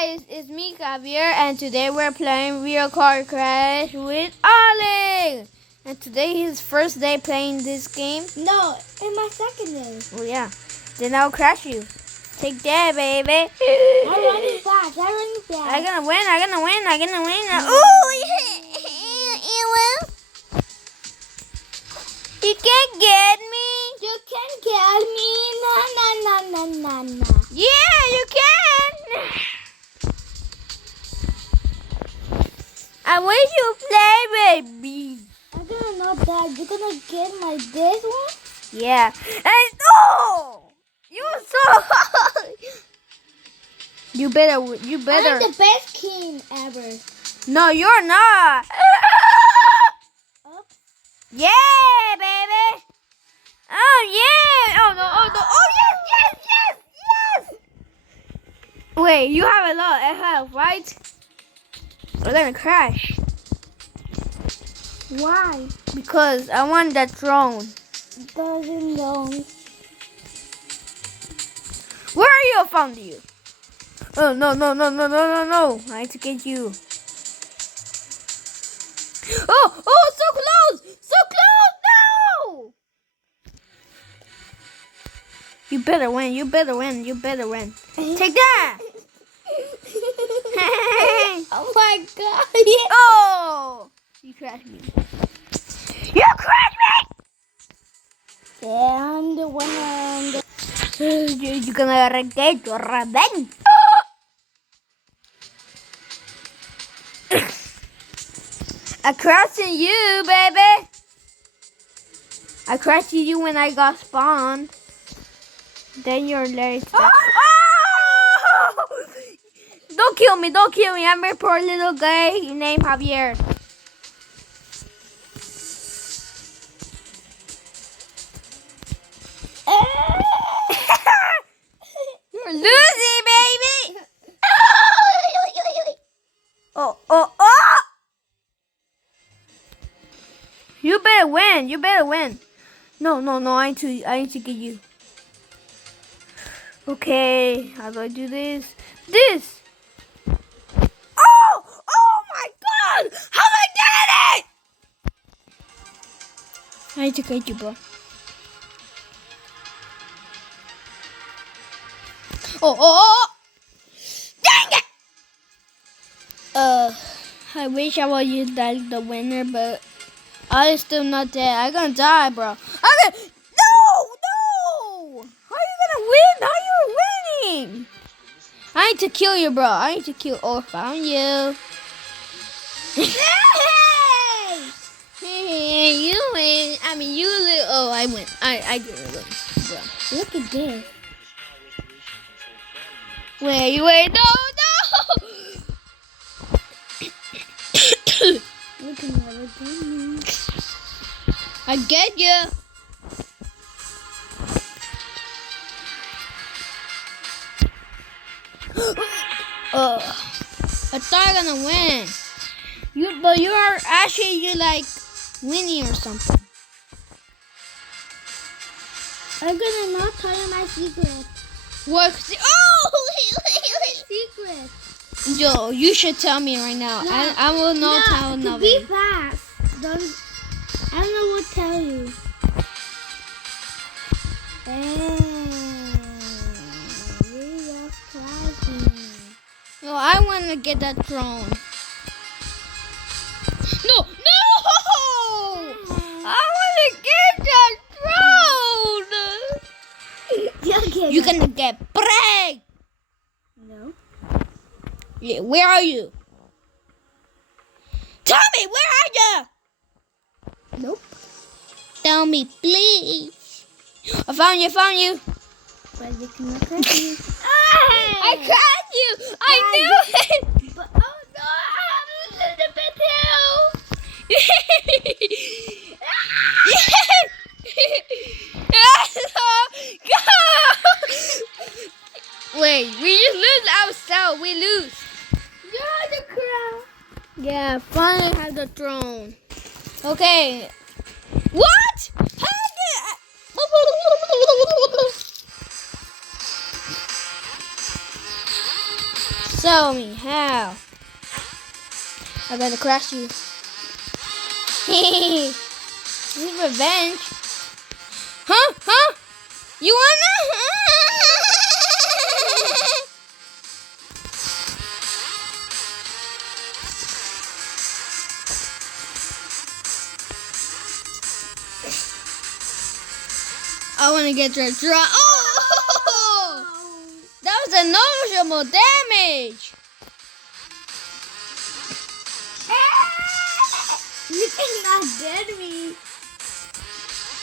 guys, it's me Javier, and today we're playing Real Car Crash with Alex. And today his first day playing this game. No, it's my second day. Oh yeah, then I'll crash you. Take that, baby. I'm running fast. I'm gonna win. Ooh, you will. You can't get me. You can get me. Na. Yeah, you can. I wish you play, baby. I'm gonna know that. You're gonna get my this one? Yeah. And no! You're so You better. I'm the best king ever. No, you're not. Up. Yeah, baby. Oh, yeah. Oh, no. Oh, yes. Wait, you have a lot of health, right? We're gonna crash. Why? Because I want that drone. Doesn't know. Where are you? I found you. Oh, no. I need to get you. Oh, so close. No! You better win. Take that. Oh my god. Oh! You crashed me. Yeah, I'm the winner. You're gonna get your revenge. I crashed in you, baby. I crashed in you when I got spawned. Then you're late. Oh! Don't kill me. I'm a poor little guy named Javier. You're losing, baby. Oh. You better win. No. I need to get you. Okay, how do I do this? Oh my god! How did I get it? I need to get you, bro. Oh! Dang it! I wish I was like the winner, but I'm still not dead. I'm gonna die, bro. No! How are you gonna win? How are you winning? I need to kill you, bro. Oh, found you. Hey, you win. I mean, you lose. Oh, I win. I didn't win, bro. Look at this. Wait. No! You can never get me. I get you. I thought I was gonna win. But you are actually like winning or something. I'm gonna not tell you my secret. What? Oh! Secret. Yo, you should tell me right now. No, I will not tell to nobody. be fast. I don't know what to tell you. You just crashed me. No, I want to get that drone. No! I want to get that drone. You're gonna get pranked. No. Yeah, where are you? Tell me, where are you? Nope. Tell me, please. I found you. But you cannot catch me. I caught you. I knew it. But oh no, I have a little bit Wait, we just lose ourselves. We lose. You're the crown. Yeah, finally have the throne. Okay. What? How did Show me how. I'm gonna crash you. This is revenge. Huh? Huh? You wanna? I wanna get your draw. Oh! That was emotional damage. You cannot get me.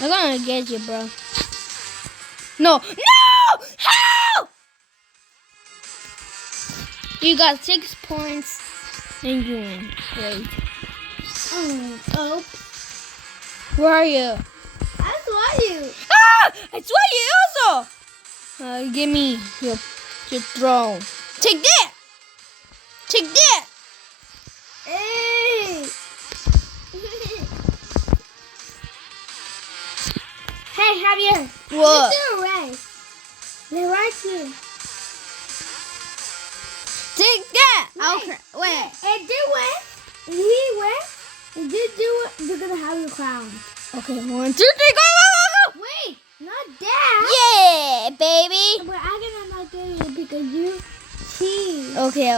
I'm gonna get you, bro. No! No! How? You got 6 points and you win. Great. Oh. Where are you? I saw you. Ah! I saw you also! Give me your throne. Take that! Take that! Hey. Hey, Javier. What? Let's do a race. They're right here. Take that! Wait. Wait. If they win, and he wins, and you do it, you're gonna have your crown. Okay, 1, 2, 3, go, go, go, Wait, not that. go! Yeah, baby! But I'm gonna not do it because you cheat. Okay,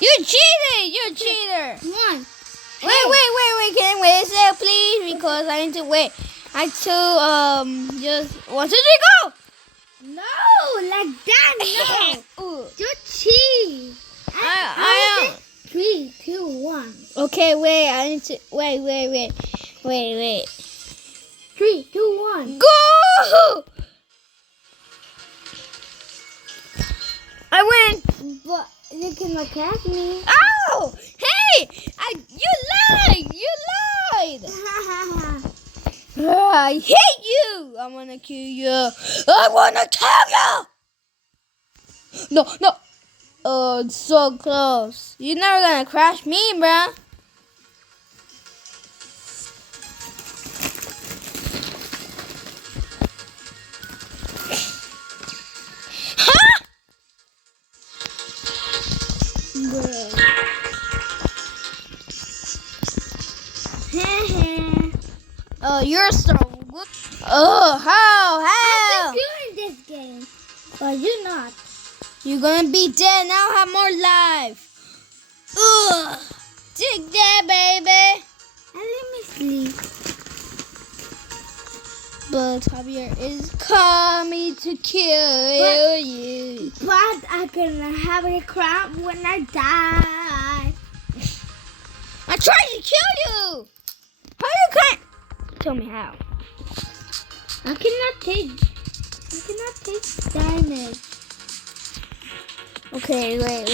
you cheated! You cheater! One. Wait, can I wait a sec, please? Because I need to wait. I need to, just 1, 2, 3, go! No, like that, no. Ooh. You cheat. I 3, 2, 1. Okay, wait, I need to, wait. 3, 2, 1. Go! I win! But you cannot catch me. Ow! Hey! You lied! You lied! I hate you! I'm gonna kill you! I wanna kill you! No! Oh, it's so close. You're never gonna crash me, bruh. Huh? Oh, you're so good. Oh, how? I'm good in this game, but you're not. You're gonna be dead now. Have more life. Ugh. Take that, baby. And let me sleep. But Javier is coming to kill you. But I'm gonna have a crown when I die. I tried to kill you. How you can't? Tell me how. I cannot take damage. Okay, wait.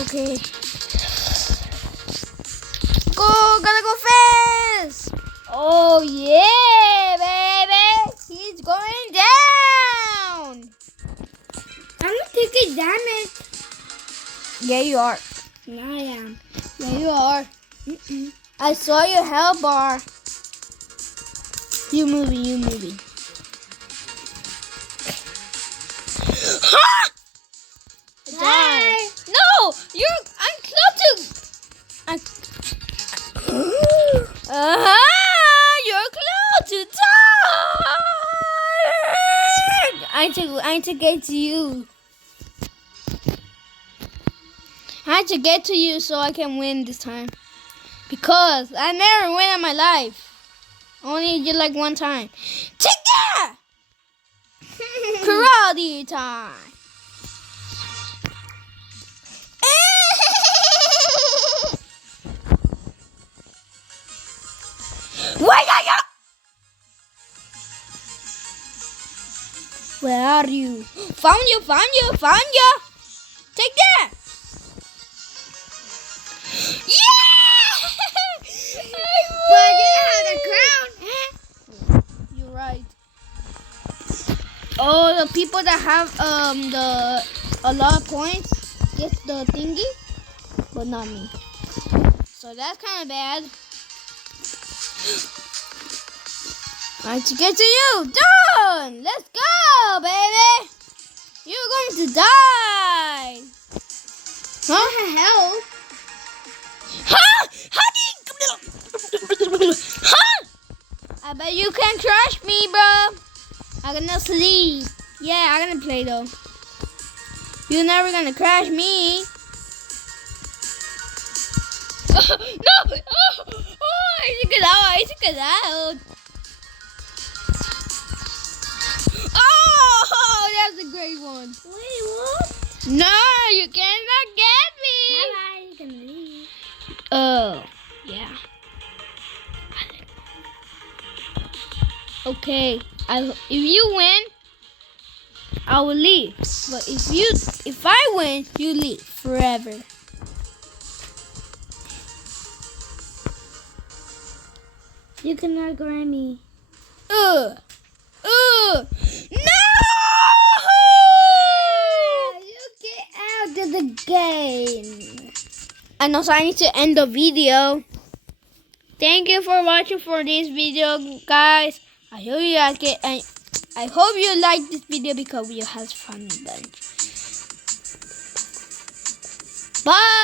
Okay. Gotta go fast. Oh yeah, baby. He's going down. I'm not taking damage. Yeah, you are. Yeah, I am. Yeah, you are. I saw your health bar. You moving. Huh? Bye. No, I'm close to. You're close to die. I need to get to you. I had to get to you so I can win this time. Because I never win in my life. Only did like one time. Take that! Karate time. Wait, where are you? Found you. Take that! Yeah! But you have the crown. You're right. Oh, the people that have a lot of points get the thingy, but not me. So that's kind of bad. I have to get to you. Done. Let's go, baby. You going to die. Huh? Hell. Huh? How do you... Huh? I bet you can crush me, bro. I'm gonna sleep. Yeah, I'm gonna play though. You're never gonna crash me. No! Oh, I took it out. I took it out. Oh, that's a great one. Wait, what? No, you cannot get me. Bye-bye, you can leave. Oh, yeah. Okay, if you win, I will leave. But if I win, you leave forever. You cannot grab me. No! You get out of the game. And also, I need to end the video. Thank you for watching for this video, guys. I hope you like it, and I hope you like this video because we have fun bunch. Bye.